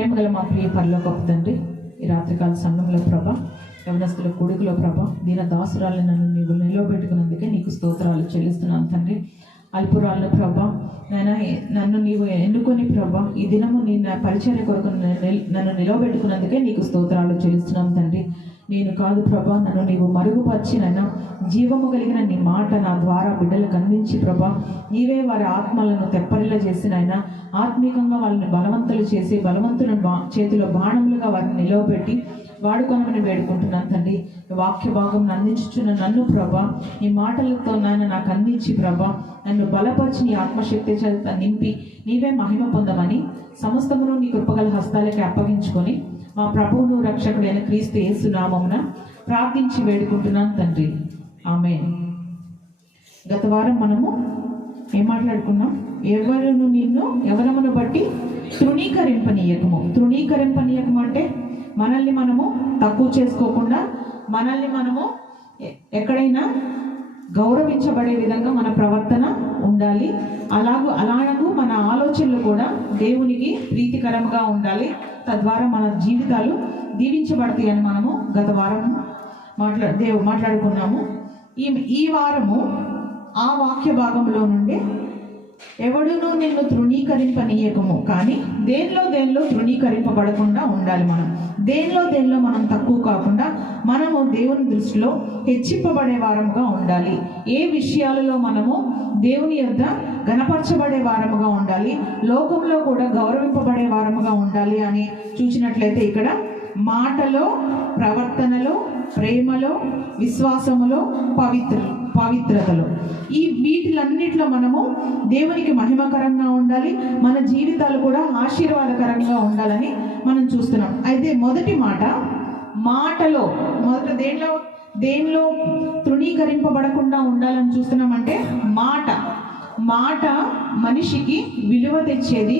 ప్రేమగల మా ప్రియ పరలోకపు తండ్రి, ఈ రాత్రికాల సమయంలో ప్రభా, యవనస్తుల కొడుకులో ప్రభా, దీన దాసురాలను నన్ను నీవు నిలవబెట్టుకున్నందుకే నీకు స్తోత్రాలు చెల్లిస్తున్నాను తండ్రి. అల్పురాలను ప్రభా, నన్ను నీవు ఎన్నుకొని ప్రభా, ఈ దినము నీ పరిచర్య కొరకు నన్ను నిలవబెట్టుకున్నందుకే నీకు స్తోత్రాలు చెల్లిస్తున్నాను తండ్రి. నేను కాదు ప్రభా, నన్ను నీవు మరుగుపరిచి నైనా జీవము కలిగిన నీ మాట నా ద్వారా బిడ్డలకు అందించి ప్రభా, నీవే వారి ఆత్మలను తెప్పరిల్ల చేసినైనా ఆత్మీకంగా వాళ్ళని బలవంతులు చేసి బలవంతుల చేతిలో బాణములుగా వారిని నిలవబెట్టి వాడుకొనమని వేడుకుంటున్నాను తండ్రి. వాక్య భాగం అందించుచున్న నన్ను ప్రభా, నీ మాటలతో నాయన నాకు అందించి ప్రభా, నన్ను బలపరిచి నీ ఆత్మశక్తి చేత నింపి నీవే మహిమ పొందమని సమస్తమును నీ కృపగల హస్తాలకి అప్పగించుకొని మా ప్రభువును రక్షకుడైన క్రీస్తు యేసు నామమున ప్రార్థించి వేడుకుంటున్నాను తండ్రి. ఆమేన్. గత వారం మనము ఏం మాట్లాడుకున్నాం? ఎవరును నిన్ను ఎవరమును బట్టి తృణీకరింపనీయకము. తృణీకరింపనీయకము అంటే మనల్ని మనము తక్కువ చేసుకోకుండా, మనల్ని మనము ఎక్కడైనా గౌరవించబడే విధంగా మన ప్రవర్తన ఉండాలి. అలాగూ మన ఆలోచనలు కూడా దేవునికి ప్రీతికరంగా ఉండాలి. తద్వారా మన జీవితాలు దీవించబడతాయి అని మనము గత వారం మాట్లాడుకున్నాము. ఈ వారము ఆ వాక్య భాగంలో నుండి ఎవడునూ నిన్ను తృణీకరింపనీయకము, కానీ దేనిలో తృణీకరింపబడకుండా ఉండాలి. మనం దేనిలో మనం తక్కువ కాకుండా మనము దేవుని దృష్టిలో హెచ్చింపబడే వారముగా ఉండాలి. ఏ విషయాలలో మనము దేవుని యొద్ద గణపరచబడే వారముగా ఉండాలి, లోకంలో కూడా గౌరవింపబడే వారముగా ఉండాలి అని చూసినట్లయితే ఇక్కడ మాటలో, ప్రవర్తనలో, ప్రేమలో, విశ్వాసములో, పవిత్రతలో, ఈ వీటిలన్నిట్లో మనము దేవునికి మహిమకరంగా ఉండాలి. మన జీవితాలు కూడా ఆశీర్వాదకరంగా ఉండాలని మనం చూస్తున్నాం. అయితే మొదటి మాట మాటలో, దేనిలో తృణీకరింపబడకుండా ఉండాలని చూస్తున్నామంటే మాట మనిషికి విలువ తెచ్చేది,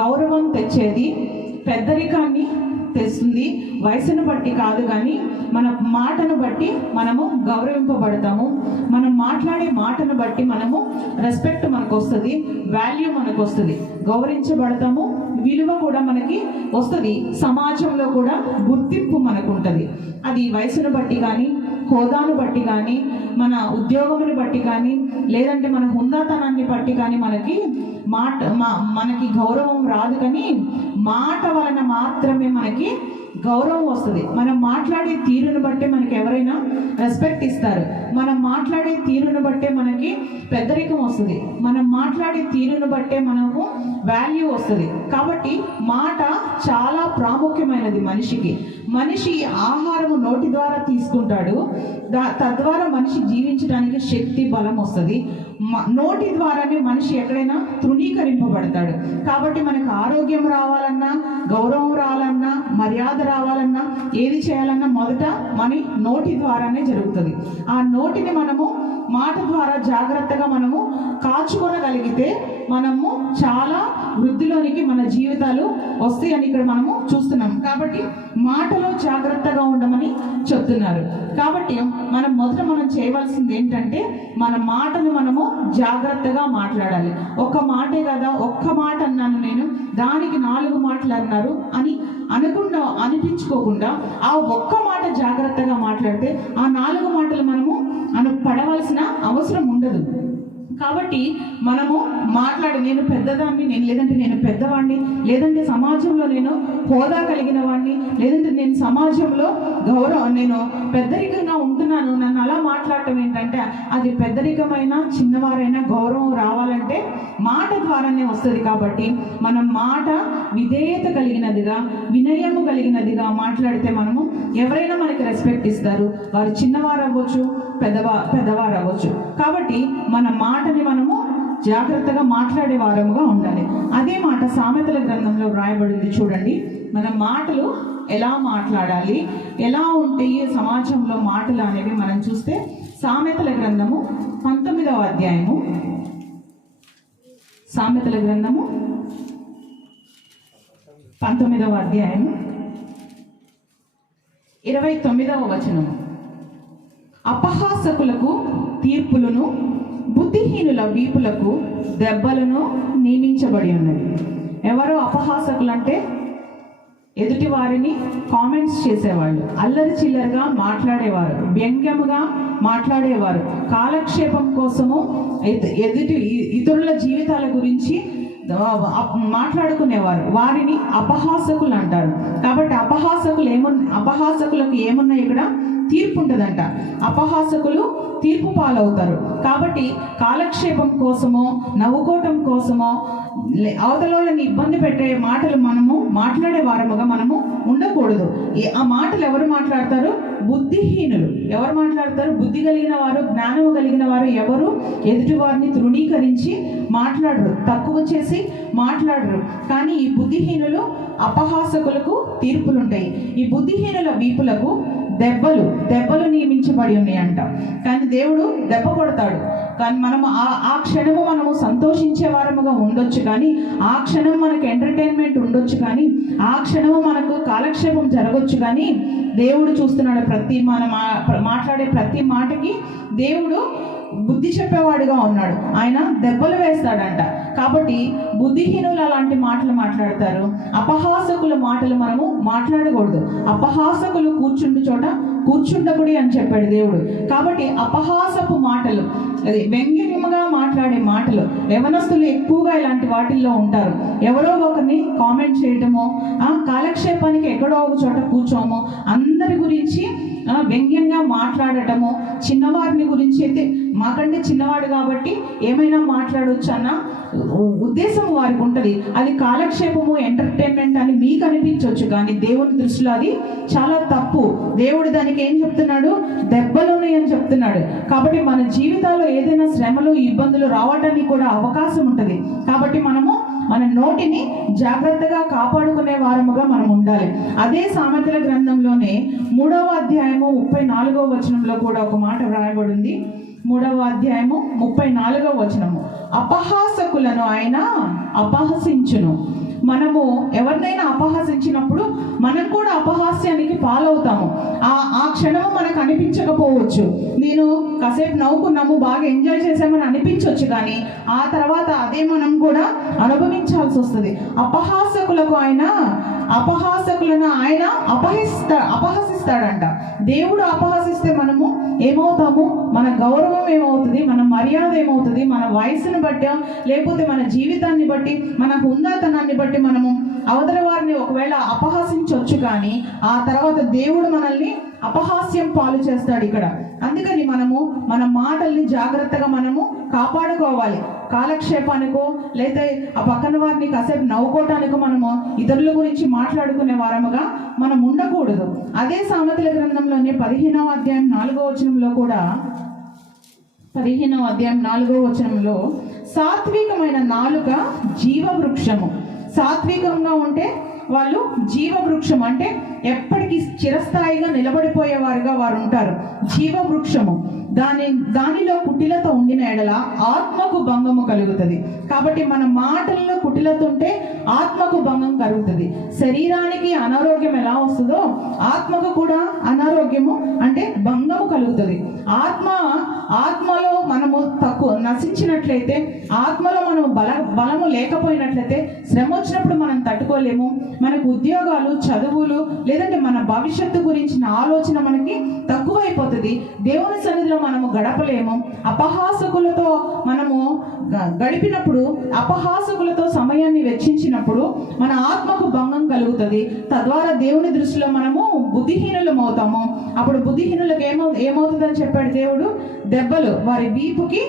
గౌరవం తెచ్చేది, పెద్దరికాన్ని తెస్తుంది. వయసును బట్టి కాదు, కానీ మన మాటను బట్టి మనము గౌరవింపబడతాము. మనం మాట్లాడే మాటను బట్టి మనము రెస్పెక్ట్ మనకు వస్తుంది, వాల్యూ మనకు వస్తుంది, గౌరవించబడతాము, విలువ కూడా మనకి వస్తుంది, సమాజంలో కూడా గుర్తింపు మనకు ఉంటుంది. అది వయసును బట్టి కానీ, హోదాను బట్టి కానీ, మన ఉద్యోగముని బట్టి కానీ, లేదంటే మన హుందాతనాన్ని బట్టి కానీ మనకి గౌరవం రాదు. కానీ మాట వలన మాత్రమే మనకి గౌరవం వస్తుంది. మనం మాట్లాడే తీరును బట్టే మనకి ఎవరైనా రెస్పెక్ట్ ఇస్తారు. మనం మాట్లాడే తీరును బట్టే మనకి పెద్దరికం వస్తుంది. మనం మాట్లాడే తీరును బట్టే మనకు వాల్యూ వస్తుంది. కాబట్టి మాట చాలా ప్రాముఖ్యమైనది మనిషికి. మనిషి ఆహారము నోటి ద్వారా తీసుకుంటాడు, తద్వారా మనిషి జీవించడానికి శక్తి, బలం వస్తుంది. నోటి ద్వారానే మనిషి ఎక్కడైనా తృణీకరింపబడతాడు. కాబట్టి మనకు ఆరోగ్యం రావాలన్నా, గౌరవం రావాలన్నా, మర్యాద రావాలన్నా, ఏది చేయాలన్నా మొదట మన నోటి ద్వారానే జరుగుతుంది. ఆ నోటిని మనము మాట ద్వారా జాగ్రత్తగా మనము కాచుకోగలిగితే మనము చాలా వృద్ధిలోనికి మన జీవితాలు వస్తాయని ఇక్కడ మనము చూస్తున్నాం. కాబట్టి మాటలో జాగ్రత్తగా ఉండమని చెప్తున్నారు. కాబట్టి మనం చేయవలసింది ఏంటంటే మన మాటను మనము జాగ్రత్తగా మాట్లాడాలి. ఒక్క మాటే కదా, ఒక్క మాట అన్నాను నేను, దానికి 4 మాటలు అన్నారు అని అనిపించుకోకుండా ఆ ఒక్క మాట జాగ్రత్తగా మాట్లాడితే ఆ 4 మాటలు మనము పడవలసిన అవసరం ఉండదు. కాబట్టి మనము నేను పెద్దదాన్ని, లేదంటే నేను పెద్దవాడిని, లేదంటే సమాజంలో నేను హోదా కలిగిన వాడిని, లేదంటే నేను సమాజంలో నేను పెద్దరికంగా ఉంటున్నాను, నన్ను అలా మాట్లాడటం ఏంటంటే అది పెద్దరికమైన, చిన్నవారైనా గౌరవం రావాలంటే మాట ద్వారానే వస్తుంది. కాబట్టి మనం మాట విధేయత కలిగినదిగా, వినయము కలిగినదిగా మాట్లాడితే మనము ఎవరైనా మనకి రెస్పెక్ట్ ఇస్తారు. వారు చిన్నవారు అవ్వచ్చు, పెద్దవారు అవ్వచ్చు. కాబట్టి మన మాటని మనము జాగ్రత్తగా మాట్లాడే వారముగా ఉండాలి. అదే మాట సామెతల గ్రంథంలో వ్రాయబడింది. చూడండి, మన మాటలు ఎలా మాట్లాడాలి, ఎలా ఉంటాయి సమాజంలో మాటలు అనేవి మనం చూస్తే సామెతల గ్రంథము 19వ అధ్యాయము, సామెతల గ్రంథము 19వ అధ్యాయము 29వ వచనము. అపహాసకులకు తీర్పులను, బుద్ధిహీనుల వీపులకు దెబ్బలను నియమించబడి ఉన్నది. ఎవరు అపహాసకులు అంటే ఎదుటి వారిని కామెంట్స్ చేసేవాళ్ళు, అల్లరి చిల్లరగా మాట్లాడేవారు, వ్యంగ్యముగా మాట్లాడేవారు, కాలక్షేపం కోసము ఇతరుల జీవితాల గురించి మాట్లాడుకునేవారు. వారిని అపహాసకులు అంటారు. కాబట్టి అపహాసకులకు ఏమున్నాయి? ఇక్కడ తీర్పు ఉంటుందంట. అపహాసకులు తీర్పు పాలవుతారు. కాబట్టి కాలక్షేపం కోసమో నవ్వుకోవటం కోసమో అవతలని ఇబ్బంది పెట్టే మాటలు మనము మాట్లాడే వారముగా మనము ఉండకూడదు. ఆ మాటలు ఎవరు మాట్లాడతారు? బుద్ధిహీనులు. ఎవరు మాట్లాడతారు? బుద్ధి కలిగిన వారు, జ్ఞానము కలిగిన వారు ఎవరు ఎదుటి వారిని తృణీకరించి మాట్లాడరు, తక్కువ చేసి మాట్లాడరు. కానీ ఈ బుద్ధిహీనులు, అపహాసకులకు తీర్పులుంటాయి. ఈ బుద్ధిహీనుల వీపులకు దెబ్బలు నియమించబడి ఉన్నాయంట. కానీ దేవుడు దెబ్బ కొడతాడు. కానీ మనము ఆ క్షణము మనము సంతోషించే వారముగా ఉండొచ్చు, కానీ ఆ క్షణం మనకు ఎంటర్టైన్మెంట్ ఉండొచ్చు, కానీ ఆ క్షణము మనకు కాలక్షేపం జరగవచ్చు. కానీ దేవుడు చూస్తున్నాడు. మనం మాట్లాడే ప్రతి మాటకి దేవుడు బుద్ధి చెప్పేవాడుగా ఉన్నాడు. ఆయన దెబ్బలు వేస్తాడంట. కాబట్టి బుద్ధిహీనులు అలాంటి మాటలు మాట్లాడతారు. అపహాసకుల మాటలు మనము మాట్లాడకూడదు. అపహాసకులు కూర్చుండు చోట కూర్చుండకుడి అని చెప్పాడు దేవుడు. కాబట్టి అపహాసపు మాటలు, అది వ్యంగ్యంగా మాట్లాడే మాటలు, యవనస్తులు ఎక్కువగా ఇలాంటి వాటిల్లో ఉంటారు. ఎవరో ఒకరిని కామెంట్ చేయటము, కాలక్షేపానికి ఎక్కడో ఒక చోట కూర్చోము, అందరి గురించి వ్యంగ్యంగా మాట్లాడటము, చిన్నవారిని గురించి అయితే మాకంటే చిన్నవాడు కాబట్టి ఏమైనా మాట్లాడవచ్చు అన్న ఉద్దేశం వారికి ఉంటుంది. అది కాలక్షేపము, ఎంటర్టైన్మెంట్ అని మీకు అనిపించవచ్చు, కానీ దేవుని దృష్టిలో అది చాలా తప్పు. దేవుడు దానికి ఏం చెప్తున్నాడు? దెబ్బలు ఉన్నాయని చెప్తున్నాడు. కాబట్టి మన జీవితాల్లో ఏదైనా శ్రమలు, ఇబ్బందులు రావడానికి కూడా అవకాశం ఉంటుంది. కాబట్టి మనము మన నోటిని జాగ్రత్తగా కాపాడుకునే వారముగా మనం ఉండాలి. అదే సామెతల గ్రంథంలోనే 3వ అధ్యాయము 34వ వచనంలో కూడా ఒక మాట వ్రాయబడింది. 3వ అధ్యాయము 34వ వచనము, అపహాసకులను ఆయన అపహసించును. మనము ఎవరినైనా అపహసించినప్పుడు మనం కూడా అపహాస్యానికి పాలవుతాము. ఆ క్షణము మనకు అనిపించకపోవచ్చు. నేను కాసేపు నవ్వుకున్నాము, బాగా ఎంజాయ్ చేసామని అనిపించవచ్చు, కానీ ఆ తర్వాత అదే మనం కూడా అనుభవించాల్సి వస్తుంది. అపహాసకులను ఆయన అపహసిస్తాడంట. దేవుడు అపహసిస్తే మనము ఏమవుతాము? మన గౌరవం ఏమవుతుంది? మన మర్యాద ఏమవుతుంది? మన వయసును బట్టి, లేకపోతే మన జీవితాన్ని బట్టి, మన హుందాతనాన్ని బట్టి మనము అవతల వారిని ఒకవేళ అపహసించవచ్చు, కానీ ఆ తర్వాత దేవుడు మనల్ని అపహాస్యం పాలు చేస్తాడు ఇక్కడ. అందుకని మనము మన మాటల్ని జాగ్రత్తగా మనము కాపాడుకోవాలి. కాలక్షేపానికో లేదా ఆ పక్కన వారిని కాసేపు నవ్వుకోవటానికో మనము ఇతరుల గురించి మాట్లాడుకునే వారముగా మనం ఉండకూడదు. అదే సామెతల గ్రంథంలోనే 15వ అధ్యాయం 4వ వచనంలో కూడా 15వ అధ్యాయం 4వ వచనంలో, సాత్వికమైన నాలుక జీవవృక్షము. సాత్వికంగా ఉంటే వాళ్ళు జీవవృక్షం, అంటే ఎప్పటికీ చిరస్థాయిగా నిలబడిపోయేవారుగా వారు ఉంటారు. జీవవృక్షము దానిలో కుటిలత ఉండిన ఎడల ఆత్మకు భంగము కలుగుతుంది. కాబట్టి మన మాటల్లో కుటిలత ఉంటే ఆత్మకు భంగం కలుగుతుంది. శరీరానికి అనారోగ్యం ఎలా వస్తుందో ఆత్మకు కూడా అనారోగ్యము అంటే భంగము కలుగుతుంది. ఆత్మలో మనము తక్కువ నశించినట్లయితే, ఆత్మలో మనము బలము లేకపోయినట్లయితే శ్రమ వచ్చినప్పుడు మనం తట్టుకోలేము. మనకు ఉద్యోగాలు, చదువులు, లేదంటే మన భవిష్యత్తు గురించిన ఆలోచన మనకి తక్కువైపోతుంది. దేవుని సన్నిధిలో మనము గడపలేము. అపహాసకులతో మనము గడిపినప్పుడు, అపహాసకులతో సమయాన్ని వెచ్చించినప్పుడు మన ఆత్మకు భంగం కలుగుతుంది. తద్వారా దేవుని దృష్టిలో మనము బుద్ధిహీనులం అవుతాము. అప్పుడు బుద్ధిహీనులకు ఏమవుతుందని చెప్పాడు దేవుడు? దెబ్బలు, వారి వీపుకి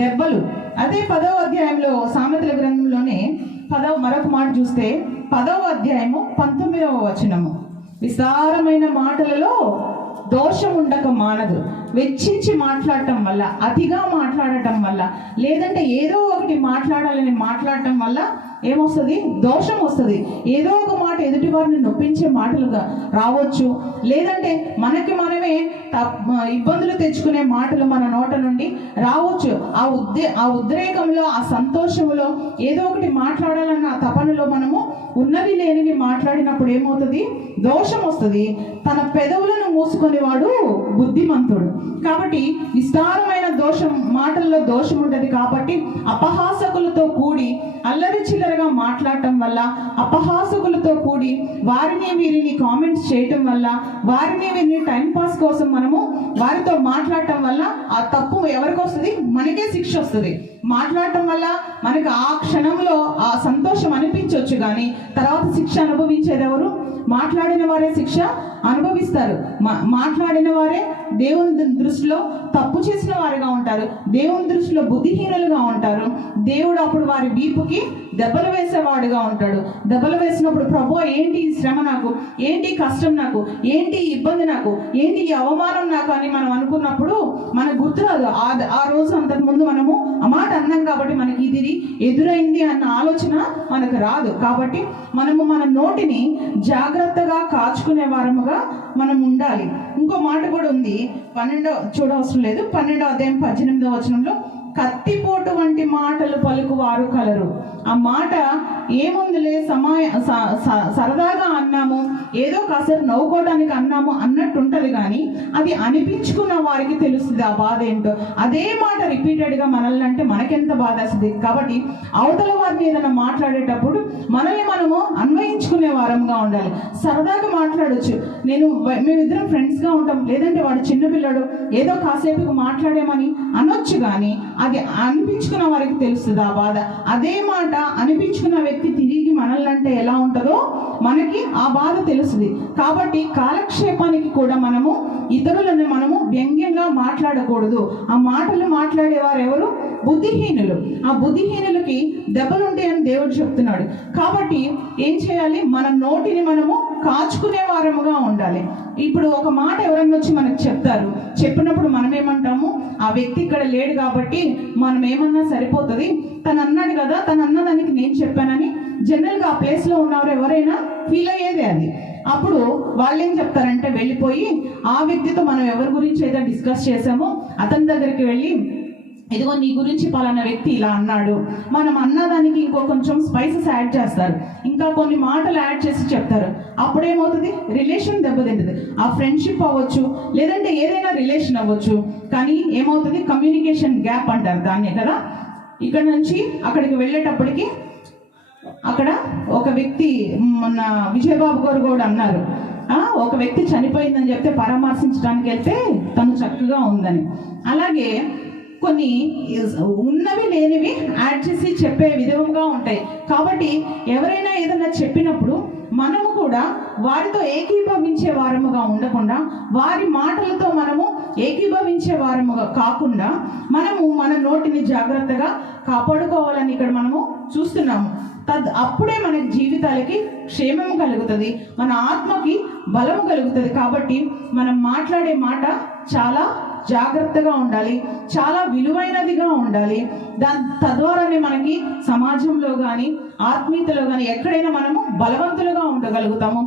దెబ్బలు. అదే 10వ అధ్యాయంలో సామెతల గ్రంథంలోనే మరొక మాట చూస్తే 10వ అధ్యాయము 19వ వచనము, విస్తారమైన మాటలలో దోషం ఉండక మానదు. వెచ్చించి మాట్లాడటం వల్ల, అతిగా మాట్లాడటం వల్ల, లేదంటే ఏదో ఒకటి మాట్లాడాలని మాట్లాడటం వల్ల ఏమొస్తుంది? దోషం వస్తుంది. ఏదో ఒక మాట ఎదుటి వారిని నొప్పించే మాటలుగా రావచ్చు, లేదంటే మనకి మనమే ఇబ్బందులు తెచ్చుకునే మాటలు మన నోట నుండి రావచ్చు. ఆ ఉద్రేకంలో, ఆ సంతోషంలో ఏదో ఒకటి మాట్లాడాలన్న ఆ తపనలో మనము ఉన్నవి లేనివి మాట్లాడినప్పుడు ఏమవుతుంది? దోషం వస్తుంది. తన పెదవులను మూసుకునేవాడు బుద్ధిమంతుడు. కాబట్టి విస్తారమైన దోషం, మాటల్లో దోషం ఉంటుంది. కాబట్టి అపహాసకులతో కూడి అల్లరి చిల్లరగా మాట్లాడటం వల్ల, అపహాసకులతో కూడి వారిని వీరిని కామెంట్స్ చేయటం వల్ల, వారిని వీరిని టైంపాస్ కోసం మనము వారితో మాట్లాడటం వల్ల ఆ తప్పు ఎవరికి వస్తుంది? మనకే శిక్ష వస్తుంది. మాట్లాడటం వల్ల మనకు ఆ క్షణంలో ఆ సంతోషం అనిపించవచ్చు, కానీ తర్వాత శిక్ష అనుభవించేది ఎవరు? మాట్లాడిన వారే శిక్ష అనుభవిస్తారు. మాట్లాడిన వారే దేవుని దృష్టిలో తప్పు చేసిన వారిగా ఉంటారు, దేవుని దృష్టిలో బుద్ధిహీనులుగా ఉంటారు. దేవుడు అప్పుడు వారి వీపుకి దెబ్బలు వేసేవాడుగా ఉంటాడు. దెబ్బలు వేసినప్పుడు ప్రభు ఏంటి ఈ శ్రమ నాకు, ఏంటి కష్టం నాకు, ఏంటి ఇబ్బంది నాకు, ఏంటి ఈ అవమానం నాకు అని మనం అనుకున్నప్పుడు మనకు గుర్తురాదు. ఆ రోజు అంతకు ముందు మనము ఆ మాట అన్నాం కాబట్టి మనకి ఇది ఎదురైంది అన్న ఆలోచన మనకు రాదు. కాబట్టి మనము మన నోటిని జాగ్రత్తగా కాచుకునే వారముగా మనం ఉండాలి. ఇంకో మాట కూడా ఉంది, 12 చూడవసరం లేదు, 12వ అధ్యాయం 18వ వచనంలో, కత్తిపోటు వంటి మాటలు పలుకువారు కలరు. ఆ మాట ఏముందిలే, సరదాగా అన్నాము, ఏదో కాసేపు నవ్వుకోవడానికి అన్నాము అన్నట్టు ఉంటుంది, కానీ అది అనిపించుకున్న వారికి తెలుస్తుంది ఆ బాధ ఏంటో. అదే మాట రిపీటెడ్గా మనల్ని అంటే మనకెంత బాధ వస్తుంది. కాబట్టి అవతల వారిని ఏదైనా మాట్లాడేటప్పుడు మనల్ని మనము అన్వయించుకునే వారంగా ఉండాలి. సరదాగా మాట్లాడొచ్చు, మేమిద్దరం ఫ్రెండ్స్గా ఉంటాం, లేదంటే వాడు చిన్నపిల్లడు ఏదో కాసేపు మాట్లాడేమని అనొచ్చు, కానీ అది అనిపించుకున్న వారికి తెలుస్తుంది ఆ బాధ. అదే మాట అనిపించుకున్న వ్యక్తి తిరిగి మనల్ని అంటే ఎలా ఉంటుందో మనకి ఆ బాధ తెలుస్తుంది. కాబట్టి కాలక్షేపానికి కూడా మనము ఇతరులను మనము వ్యంగ్యంగా మాట్లాడకూడదు. ఆ మాటలు మాట్లాడేవారు ఎవరు? బుద్ధిహీనులు. ఆ బుద్ధిహీనులకి దెబ్బలుంటాయని దేవుడు చెప్తున్నాడు. కాబట్టి ఏం చేయాలి? మన నోటిని మనము కాచుకునే వారముగా ఉండాలి. ఇప్పుడు ఒక మాట ఎవరన్నా వచ్చి మనకు చెప్తారు, చెప్పినప్పుడు మనం ఏమంటాము? ఆ వ్యక్తి ఇక్కడ లేడు కాబట్టి మనం ఏమన్నా సరిపోతుంది, తను అన్నాడు కదా, తను అన్నదానికి నేను చెప్పానని జనరల్గా ఆ ప్లేస్లో ఉన్నవారు ఎవరైనా ఫీల్ అయ్యేదే అది. అప్పుడు వాళ్ళు ఏం చెప్తారంటే, వెళ్ళిపోయి ఆ వ్యక్తితో మనం ఎవరి గురించి అయితే డిస్కస్ చేసామో అతని దగ్గరికి వెళ్ళి, ఇదిగో నీ గురించి పలానా వ్యక్తి ఇలా అన్నాడు, మనం అన్నదానికి ఇంకో కొంచెం స్పైసెస్ యాడ్ చేస్తారు, ఇంకా కొన్ని మాటలు యాడ్ చేసి చెప్తారు. అప్పుడేమవుతుంది? రిలేషన్ దెబ్బతింటుంది. ఆ ఫ్రెండ్షిప్ అవ్వచ్చు, లేదంటే ఏదైనా రిలేషన్ అవ్వచ్చు, కానీ ఏమవుతుంది? కమ్యూనికేషన్ గ్యాప్ అంటారు దాన్నే కదా. ఇక్కడ నుంచి అక్కడికి వెళ్ళేటప్పటికి అక్కడ ఒక వ్యక్తి, మొన్న విజయబాబు గారు కూడా అన్నారు, ఒక వ్యక్తి చనిపోయిందని చెప్తే పరామర్శించడానికి వెళ్తే తను చక్కగా ఉందని. అలాగే కొన్ని ఉన్నవి లేనివి యాడ్ చేసి చెప్పే విధంగా ఉంటాయి. కాబట్టి ఎవరైనా ఏదైనా చెప్పినప్పుడు మనము కూడా వారితో ఏకీభవించే వారముగా ఉండకుండా, వారి మాటలతో మనము ఏకీభవించే వారముగా కాకుండా మనము మన నోటిని జాగ్రత్తగా కాపాడుకోవాలని ఇక్కడ మనము చూస్తున్నాము. అప్పుడే మన జీవితాలకి క్షేమము కలుగుతుంది, మన ఆత్మకి బలము కలుగుతుంది. కాబట్టి మనం మాట్లాడే మాట చాలా జాగ్రత్తగా ఉండాలి, చాలా విలువైనదిగా ఉండాలి. తద్వారానే మనకి సమాజంలో కానీ ఆత్మీయతలో కానీ ఎక్కడైనా మనము బలవంతులుగా ఉండగలుగుతాము,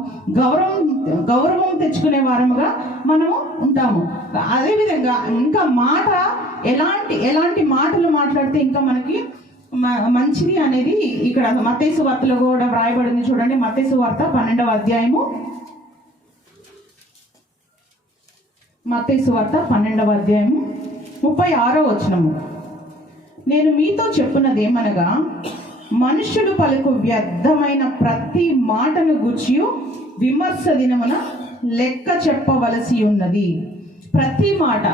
గౌరవం తెచ్చుకునే వారముగా మనము ఉంటాము. అదేవిధంగా ఇంకా మాట ఎలాంటి మాటలు మాట్లాడితే ఇంకా మనకి మంచిది అనేది ఇక్కడ మత్తయి సువార్తలో కూడా వ్రాయబడింది. చూడండి, మత్తయి సువార్త 12వ అధ్యాయము, మత్తయి సువార్త 12వ అధ్యాయము 36వ వచనము. నేను మీతో చెప్పున్నది ఏమనగా, మనుష్యుడు పలుకు వ్యర్థమైన ప్రతి మాటను గూర్చి విమర్శ దినమున లెక్క చెప్పవలసి ఉన్నది. ప్రతి మాట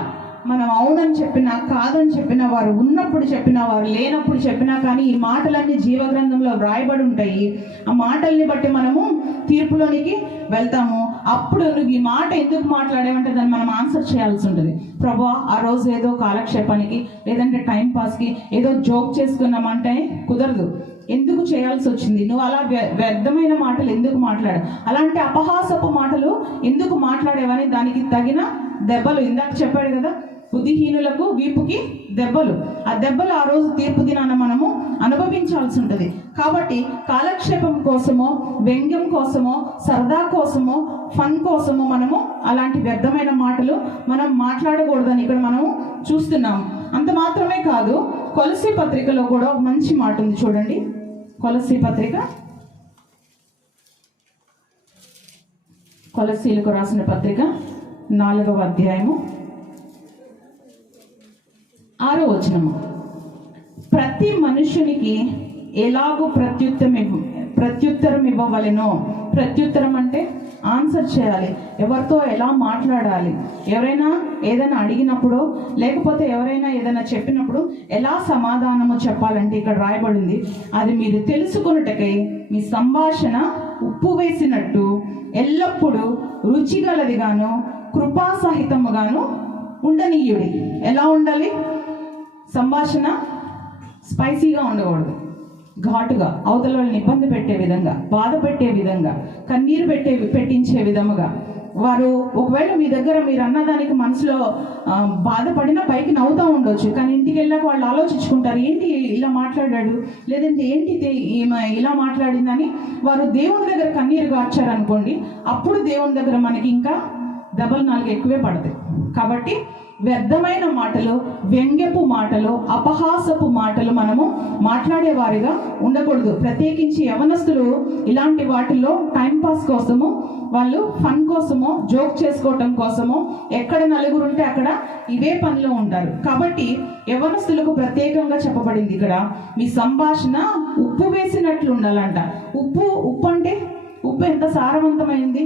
మనం అవునని చెప్పినా, కాదని చెప్పినా, వారు ఉన్నప్పుడు చెప్పినా, వారు లేనప్పుడు చెప్పినా, కానీ ఈ మాటలన్నీ జీవగ్రంథంలో వ్రాయబడి ఉంటాయి. ఆ మాటల్ని బట్టి మనము తీర్పులోనికి వెళ్తాము. అప్పుడు నువ్వు ఈ మాట ఎందుకు మాట్లాడేవంటే దాన్ని మనం ఆన్సర్ చేయాల్సి ఉంటుంది. ప్రభా, ఆ రోజు ఏదో కాలక్షేపానికి లేదంటే టైం పాస్కి ఏదో జోక్ చేసుకున్నామంటే కుదరదు. ఎందుకు చేయాల్సి వచ్చింది? నువ్వు అలా వ్యర్థమైన మాటలు ఎందుకు మాట్లాడు, అలాంటి అపహాసపు మాటలు ఎందుకు మాట్లాడేవని దానికి తగిన దెబ్బలు ఇందాక చెప్పాడు కదా, బుద్ధిహీనులకు వీపుకి దెబ్బలు. ఆ దెబ్బలు ఆ రోజు తీర్పు దినాన మనము అనుభవించాల్సి ఉంటుంది. కాబట్టి కాలక్షేపం కోసమో, వ్యంగ్యం కోసమో, సరదా కోసమో, ఫన్ కోసమో మనము అలాంటి వ్యర్థమైన మాటలు మనం మాట్లాడకూడదని ఇక్కడ మనము చూస్తున్నాము. అంత మాత్రమే కాదు, కొలస్సీ పత్రికలో కూడా ఒక మంచి మాట ఉంది చూడండి. కొలస్సీ పత్రిక, కొలస్సీలకు రాసిన పత్రిక 4వ అధ్యాయము 6వ వచనము. ప్రతి మనుషునికి ఎలాగూ ప్రత్యుత్తరం ఇవ్వవలెనో. ప్రత్యుత్తరం అంటే ఆన్సర్ చేయాలి, ఎవరితో ఎలా మాట్లాడాలి, ఎవరైనా ఏదైనా అడిగినప్పుడు, లేకపోతే ఎవరైనా ఏదైనా చెప్పినప్పుడు ఎలా సమాధానము చెప్పాలంటే ఇక్కడ రాయబడింది, అది మీరు తెలుసుకొనుటకై మీ సంభాషణ ఉప్పు వేసినట్టు ఎల్లప్పుడూ రుచిగలదిగాను కృపాసహితముగాను ఉండనీయుడి. ఎలా ఉండాలి? సంభాషణ స్పైసీగా ఉండకూడదు, ఘాటుగా, అవతల వాళ్ళని ఇబ్బంది పెట్టే విధంగా, బాధ పెట్టే విధంగా, కన్నీరు పెట్టించే విధముగా. వారు ఒకవేళ మీ దగ్గర మీరు అన్నదానికి మనసులో బాధపడినా పైకి నవ్వుతూ ఉండొచ్చు, కానీ ఇంటికి వెళ్ళాక వాళ్ళు ఆలోచించుకుంటారు, ఏంటి ఇలా మాట్లాడాడు, లేదంటే ఏంటి ఈమె ఇలా మాట్లాడిందని. వారు దేవుని దగ్గర కన్నీరు కార్చారనుకోండి, అప్పుడు దేవుని దగ్గర మనకి ఇంకా దెబ్బలు 4 ఎక్కువే పడతాయి. కాబట్టి వ్యర్థమైన మాటలు, వ్యంగ్యపు మాటలు, అపహాసపు మాటలు మనము మాట్లాడేవారిగా ఉండకూడదు. ప్రత్యేకించి యవనస్తులు ఇలాంటి వాటిల్లో టైంపాస్ కోసము, వాళ్ళు ఫన్ కోసమో, జోక్ చేసుకోవటం కోసమో, ఎక్కడ నలుగురు ఉంటే అక్కడ ఇవే పనిలో ఉంటారు. కాబట్టి యవనస్తులకు ప్రత్యేకంగా చెప్పబడింది ఇక్కడ, మీ సంభాషణ ఉప్పు వేసినట్లు ఉండాలంట. ఉప్పు అంటే ఉప్పు ఎంత సారవంతమైంది.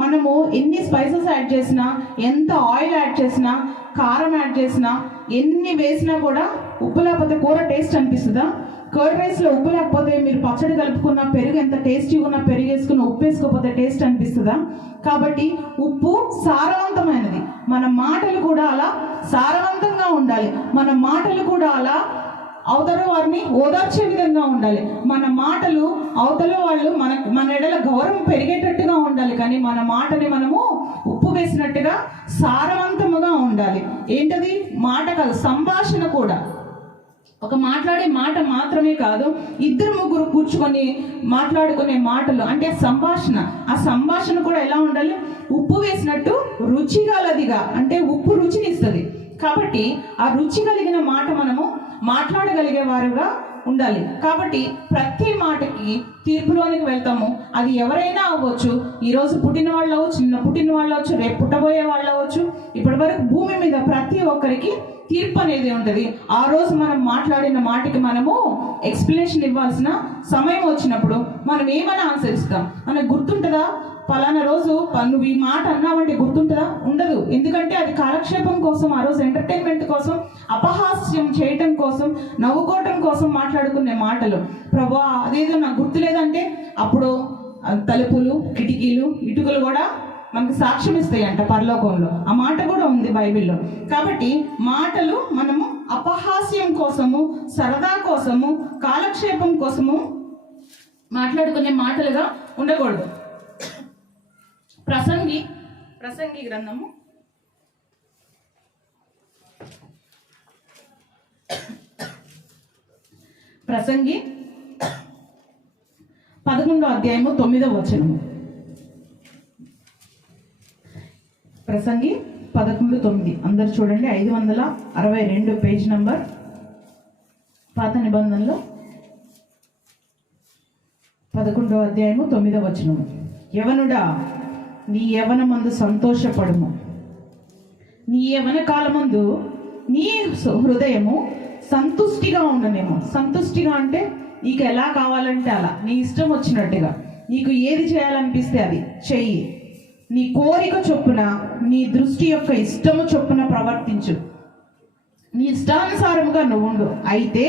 మనము ఎన్ని స్పైసెస్ యాడ్ చేసినా, ఎంత ఆయిల్ యాడ్ చేసినా, కారం యాడ్ చేసినా, ఎన్ని వేసినా కూడా ఉప్పు లేకపోతే కూర టేస్ట్ అనిపిస్తుందా? కర్డ్ రైస్లో ఉప్పు లేకపోతే మీరు పచ్చడి కలుపుకున్న, పెరుగు ఎంత టేస్టీగా ఉన్న పెరుగు వేసుకున్న ఉప్పు వేసుకోకపోతే టేస్ట్ అనిపిస్తుందా? కాబట్టి ఉప్పు సారవంతమైనది. మన మాటలు కూడా అలా సారవంతంగా ఉండాలి. మన మాటలు కూడా అలా అవతల వారిని ఓదార్చే విధంగా ఉండాలి. మన మాటలు అవతల వాళ్ళు మన ఎడల గౌరవం పెరిగేటట్టుగా ఉండాలి. కానీ మన మాటని మనము ఉప్పు వేసినట్టుగా సారవంతముగా ఉండాలి. ఏంటది? మాట కాదు, సంభాషణ కూడా. ఒక మాట్లాడే మాట మాత్రమే కాదు, 2-3 కూర్చుకొని మాట్లాడుకునే మాటలు అంటే సంభాషణ. ఆ సంభాషణ కూడా ఎలా ఉండాలి? ఉప్పు వేసినట్టు రుచిగలదిగా, అంటే ఉప్పు రుచినిస్తుంది. కాబట్టి ఆ రుచి కలిగిన మాట మనము మాట్లాడగలిగే వారుగా ఉండాలి. కాబట్టి ప్రతి మాటకి తీర్పులోనికి వెళ్తాము. అది ఎవరైనా అవ్వచ్చు, ఈరోజు పుట్టిన వాళ్ళు అవ్వచ్చు, నిన్న పుట్టిన వాళ్ళు అవ్వచ్చు, రేపు పుట్టబోయే వాళ్ళు అవ్వచ్చు. ఇప్పటి వరకు భూమి మీద ప్రతి ఒక్కరికి తీర్పు అనేది ఉంటుంది. ఆ రోజు మనం మాట్లాడిన మాటకి మనము ఎక్స్ప్లెనేషన్ ఇవ్వాల్సిన సమయం వచ్చినప్పుడు మనం ఏమైనా ఆన్సర్ ఇస్తాం. మనకు గుర్తుంటుందా? పలానా రోజు నువ్వు ఈ మాట అన్నావంటే గుర్తుంటుందా? ఉండదు. ఎందుకంటే అది కాలక్షేపం కోసం, ఆ రోజు ఎంటర్టైన్మెంట్ కోసం, అపహాస్యం చేయటం కోసం, నవ్వుకోవటం కోసం మాట్లాడుకునే మాటలు. ప్రభా అదేదో నాకు గుర్తులేదంటే అప్పుడు తలుపులు, కిటికీలు, ఇటుకలు కూడా మనకు సాక్ష్యం ఇస్తాయంట పరలోకంలో. ఆ మాట కూడా ఉంది బైబిల్లో. కాబట్టి మాటలు మనము అపహాస్యం కోసము, సరదా కోసము, కాలక్షేపం కోసము మాట్లాడుకునే మాటలుగా ఉండకూడదు. ప్రసంగి గ్రంథము 11వ అధ్యాయము 9వ వచనము. ప్రసంగి 11:9. అందరు చూడండి. 562 పేజ్ నంబర్, పాత నిబంధనలో 11వ అధ్యాయము 9వ వచనము. యవనుడా, నీ యవనమందు సంతోషపడుము, నీ యవన కాలమందు నీ హృదయము సంతుష్టిగా ఉండనేమో. సంతుష్టిగా అంటే నీకు ఎలా కావాలంటే అలా, నీ ఇష్టం వచ్చినట్టుగా, నీకు ఏది చేయాలనిపిస్తే అది చెయ్యి. నీ కోరిక చొప్పున, నీ దృష్టి యొక్క ఇష్టము చొప్పున ప్రవర్తించు. నీ ఇష్టానుసారముగా నువ్వు ఉండు. అయితే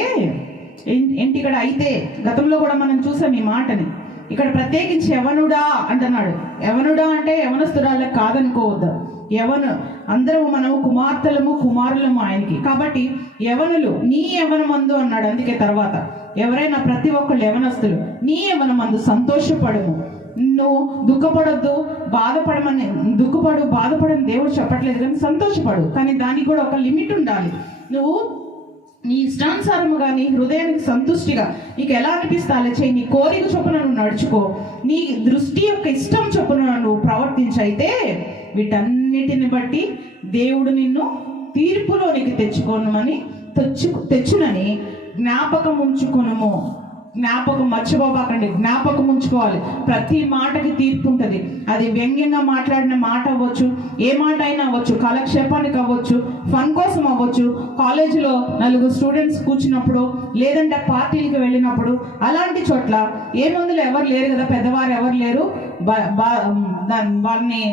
ఏంటి ఇక్కడ? అయితే గతంలో కూడా మనం చూసాం ఈ మాటని. ఇక్కడ ప్రత్యేకించి యవనుడా అంటున్నాడు. యవనుడా అంటే యవనస్తురాళ్ళకి కాదనుకోవద్దు. అందరూ మనము కుమార్తెలము, కుమారులము ఆయనకి. కాబట్టి యవనులు, నీ యవనమందు అన్నాడు. అందుకే తర్వాత ఎవరైనా ప్రతి ఒక్కళ్ళు యవనస్తులు, నీ యవనమందు సంతోషపడము, నువ్వు దుఃఖపడొద్దు, బాధపడని దేవుడు చెప్పట్లేదు, కానీ సంతోషపడు. కానీ దానికి కూడా ఒక లిమిట్ ఉండాలి. నువ్వు నీ ఇష్టానుసారముగా, నీ హృదయానికి సంతుష్టిగా నీకు ఎలా అనిపిస్తే అలా చేయి. నీ కోరిక చొప్పున నువ్వు నడుచుకో, నీ దృష్టి యొక్క ఇష్టం చొప్పున నువ్వు ప్రవర్తించైతే వీటన్నిటిని బట్టి దేవుడు నిన్ను తీర్పులోనికి తెచ్చునని జ్ఞాపకం ఉంచుకొనుము. జ్ఞాపకం మర్చిపోబాకండి, జ్ఞాపకం ఉంచుకోవాలి. ప్రతి మాటకి తీర్పు ఉంటుంది. అది వ్యంగ్యంగా మాట్లాడిన మాట అవ్వచ్చు, ఏ మాట అయినా అవ్వచ్చు, కాలక్షేపానికి అవ్వచ్చు, ఫన్ కోసం అవ్వచ్చు, కాలేజీలో 4 స్టూడెంట్స్ కూర్చున్నప్పుడు, లేదంటే పార్టీలకు వెళ్ళినప్పుడు, అలాంటి చోట్ల ఏమందులో ఎవరు లేరు కదా, పెద్దవారు ఎవరు లేరు, వాళ్ళని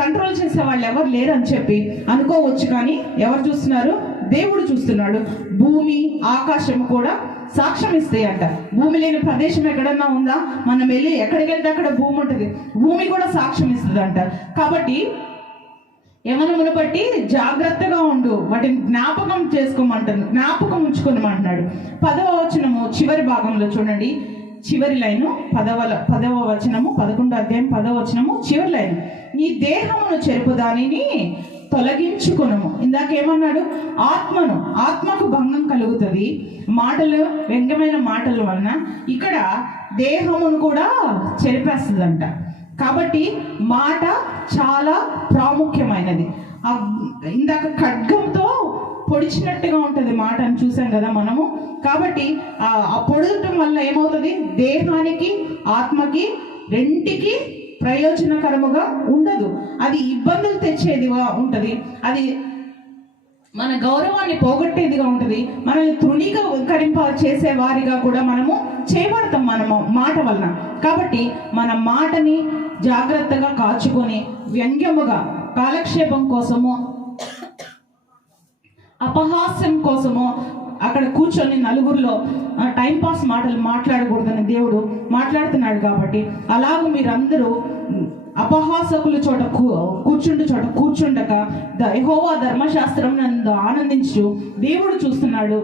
కంట్రోల్ చేసే వాళ్ళు ఎవరు లేరు అని చెప్పి అనుకోవచ్చు. కానీ ఎవరు చూస్తున్నారు? దేవుడు చూస్తున్నాడు. భూమి ఆకాశం కూడా సాక్ష్యం ఇస్తాయి అంట. భూమి లేని ప్రదేశం ఎక్కడన్నా ఉందా? మనం వెళ్ళి ఎక్కడికి వెళ్తే అక్కడ భూమి ఉంటుంది, భూమి కూడా సాక్ష్యం ఇస్తుంది అంట. కాబట్టి యమనమును బట్టి జాగ్రత్తగా ఉండు, వాటిని జ్ఞాపకం జ్ఞాపకం ఉంచుకోనమంటున్నాడు. 10వ వచనము చివరి భాగంలో చూడండి, చివరి లైను 10వ వచనము, 11వ అధ్యాయం 10వ వచనము చివరి లైను, నీ దేహమును చెరుపు దానిని తొలగించుకొనుము. ఇందాకేమన్నాడు? ఆత్మకు భంగం కలుగుతుంది మాటలు, వ్యంగ్యమైన మాటల వలన. ఇక్కడ దేహమును కూడా చెరిపేస్తుందంట. కాబట్టి మాట చాలా ప్రాముఖ్యమైనది. ఇందాక ఖడ్గంతో పొడిచినట్టుగా ఉంటుంది మాట అని చూసాం కదా మనము. కాబట్టి ఆ పొడవటం వల్ల ఏమవుతుంది? దేహానికి ఆత్మకి రెంటికి ప్రయోజనకరముగా ఉండదు. అది ఇబ్బందులు తెచ్చేదిగా ఉంటుంది. అది మన గౌరవాన్ని పోగొట్టేదిగా ఉంటుంది. మనల్ని తృణీకరింప చేసే వారిగా కూడా మనము చేయబడతాం మనము మాట వలన. కాబట్టి మన మాటని జాగ్రత్తగా కాచుకొని వ్యంగ్యముగా, కాలక్షేపం కోసము, అపహాస్యం కోసము అక్కడ కూర్చొని నలుగురిలో టైంపాస్ మాటలు మాట్లాడకూడదని దేవుడు మాట్లాడుతున్నాడు. కాబట్టి అలాగూ మీరందరూ అపహాసకుల చోట కూర్చుండక యెహోవా ధర్మశాస్త్రం నందు ఆనందించు. దేవుడు చూస్తున్నాడు.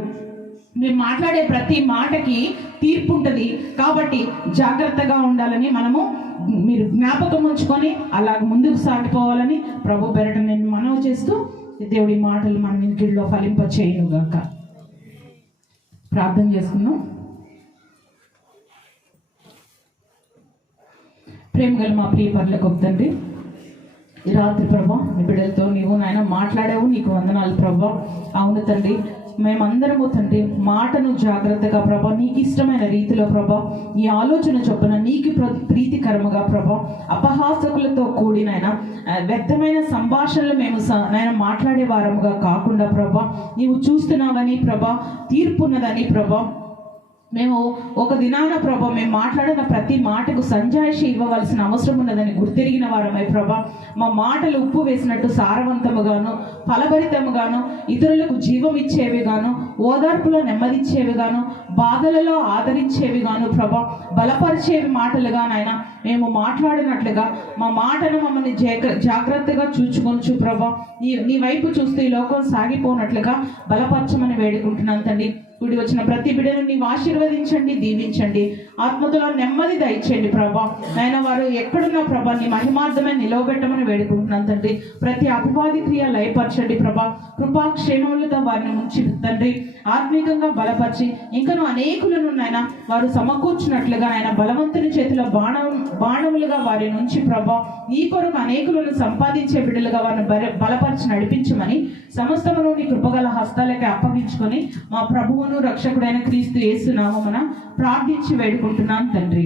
మీరు మాట్లాడే ప్రతి మాటకి తీర్పు ఉంటుంది. కాబట్టి జాగ్రత్తగా ఉండాలని మీరు జ్ఞాపకం ఉంచుకొని అలాగ ముందుకు సాగిపోవాలని ప్రభు పేరట నేను మనవి చేస్తూ, దేవుడి మాటలు మన వినికిడిలో ఫలింప చేయునుగాక. ప్రార్థన చేసుకుందాం. ప్రేమ గల మా ప్రియ పరులకు తండ్రి, ఈ రాత్రి ప్రభా నీ బిడ్డలతో నీవు నాయన మాట్లాడావు, నీకు వందనాలు ప్రభా. అవును తండ్రి, మేమందరము తండ్రి మాటను జాగ్రత్తగా ప్రభా, నీకు ఇష్టమైన రీతిలో ప్రభా, ఈ ఆలోచన చొప్పున నీకు ప్రీతికరముగా ప్రభా, అపహాసకులతో కూడినైనా వ్యర్థమైన సంభాషణలు మేము నాయన మాట్లాడే వారముగా కాకుండా ప్రభా, నీవు చూస్తున్నావని ప్రభా, తీర్పున్నదని ప్రభా, మేము ఒక దినాన ప్రభా మేము మాట్లాడిన ప్రతి మాటకు సంజాయిషి ఇవ్వవలసిన అవసరం ఉన్నదని గుర్తెరిగిన వారమై ప్రభా, మా మాటలు ఉప్పు వేసినట్టు సారవంతముగాను, ఫలభరితముగాను, ఇతరులకు జీవం ఇచ్చేవిగాను, ఓదార్పులో నెమ్మదిచ్చేవిగాను, బాధలలో ఆదరించేవిగాను ప్రభా, బలపరిచేవి మాటలుగా నాయన మేము మాట్లాడినట్లుగా మా మాటను మమ్మల్ని జాగ్రత్తగా చూచుకొనచ్చు ప్రభా. నీ వైపు చూస్తే ఈ లోకం సాగిపోనట్లుగా బలపరచమని వేడుకుంటున్నాను తండ్రి. కూడి వచ్చిన ప్రతి బిడ్డను నీవు ఆశీర్వదించండి, దీవించండి, ఆత్మతో నెమ్మది దయచేయండి ప్రభా. నాయన వారు ఎక్కడున్నా ప్రభా నీ మహిమార్థమే నిలవబెట్టమని వేడుకుంటున్నాను తండ్రి. ప్రతి అపవాది క్రియ లయపరచండి ప్రభా. కృపాక్షేమములతో వారిని ఉంచి తండ్రి ఆత్మీకంగా బలపరిచి ఇంకను అనేకులను నాయన వారు సమకూర్చున్నట్లుగా ఆయన బలవంతుని చేతిలో బాణములుగా వారి నుంచి ప్రభా నీ కొరకు అనేకులను సంపాదించే బిడ్డలుగా వారిని బలపరిచి నడిపించమని సమస్తమును నీ కృపగల హస్తాలకి అప్పగించుకొని మా ప్రభువును రక్షకుడైన క్రీస్తు యేసు నామమున ప్రార్థించి వేడుకుంటున్నాను తండ్రి.